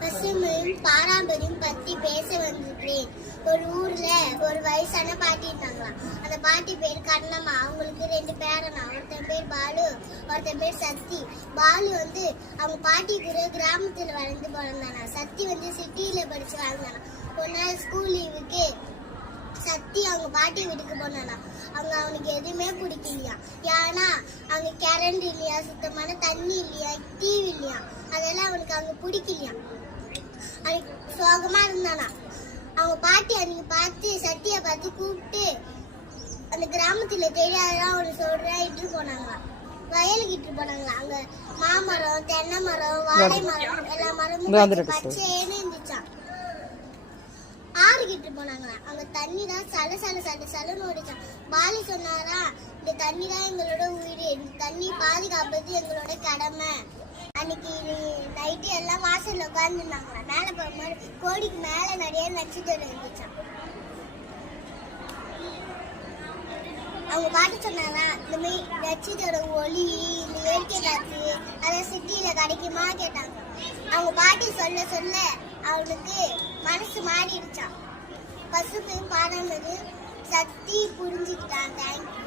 பசுமையும் பாரம்பரியம் பத்தி பேச வந்திருக்கிறேன். ஒரு ஊர்ல ஒரு வயசான பாட்டி இருந்தாங்களாம். அந்த பாட்டி பேர் கண்ணம்மா. அவங்களுக்கு 2 பேரனா. ஒருத்தன் பேர் பாலு, ஒருத்தன் பேர் சக்தி. பாலு அவங்க பாட்டி கூட கிராமத்துல வளர்ந்து பிறந்தானா. சக்தி சிட்டியில படிச்சு வாழ்ந்தானா. ஒரு நாள் ஸ்கூல் லீவுக்கு சக்தி அவங்க பாட்டி வீட்டுக்கு போனானா. அவனுக்கு எதுவுமே பிடிக்கலையா. ஏன்னா அங்க கரண்ட் இல்லையா, சுத்தமான தண்ணி இல்லையா, டிவி இல்லையா. அதெல்லாம் அவனுக்கு அங்க பிடிக்கலையா. அவனுக்கு சோகமா இருந்தானா. அவங்க பாட்டி அன்னைக்கு பார்த்து சட்டியை பார்த்து கூப்பிட்டு அந்த கிராமத்துல தெரியாதான் அவனு சொல்றா இட்டு போனாங்களா. வயலுக்கு இட்டு போனாங்களா. அங்க மாமரம், தென்னை மரம், வாழை மரம், எல்லா மரமும் பச்சைன்னு இருந்துச்சான். ஆறுகிட்டு போனாங்களா. அங்க தண்ணி தான் சலன்னு ஓடிச்சான். பாலு சொன்னாரா, இந்த தண்ணி தான் எங்களோட உயிர், இந்த தண்ணி பாதுகாப்பது எங்களோட கடமை. அன்னைக்கு நைட்டு எல்லாம் வாசல்ல உட்காந்துருந்தாங்களா. மேல போகும்போது கோடிக்கு மேல நிறைய நட்சத்திரம் இருந்துச்சான். அவங்க பாட்டு சொன்னாரா, இந்த மாதிரி நட்சத்திரம் ஒளி, இந்த இயற்கை காத்து அதான் சிட்டியில கிடைக்குமா கேட்டாங்க. அவங்க பாட்டி சொல்ல சொல்ல அவனுக்கு மனசு மாறிடுச்சான். பசுமையும் பாரம்பரியம் சக்தி புரிஞ்சுக்கிட்டான். தேங்க்யூ.